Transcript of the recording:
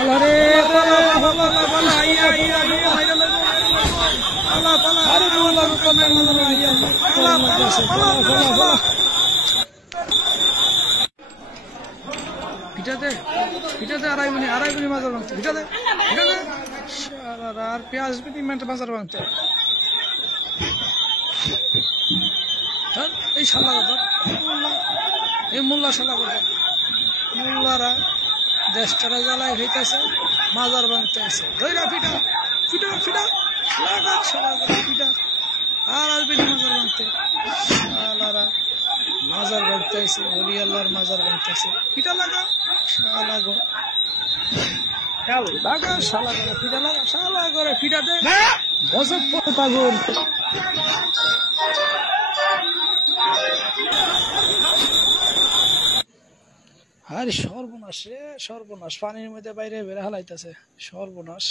আরে পালা পালা পালা আইয়া আইয়া আইয়া পালা পালা আরে পালা পালা আইয়া পালা পালা পালা পালা পিটাতে পিটাতে আড়াই মিনিট মাজার ভাঙতে পিটাতে পিটাতে শালা আর পেঁয়াজ বিটি মিনিট মাজার ভাঙতে এই শালা কথা এই মোল্লা শালা কথা মোল্লারা দেশটারা জ্বালায় হইতেছে মাজার ভাঙতে আছে ধৈরা পিটা পিটা পিটা লাগা শালা পিটা আর বেটি মাজার ভাঙতে শালারা মাজার ভাঙতে আছে ওলি আল্লাহর মাজার ভাঙতে আছে পিটা লাগা শালা গো লাগা শালা করে পিটা লাগা শালা করে পিটা দে গজব পড়ে পাগল আরে সর্বনাশ রে সর্বনাশ পানির মধ্যে বাইরে বেড়ে হালাইতেছে সর্বনাশ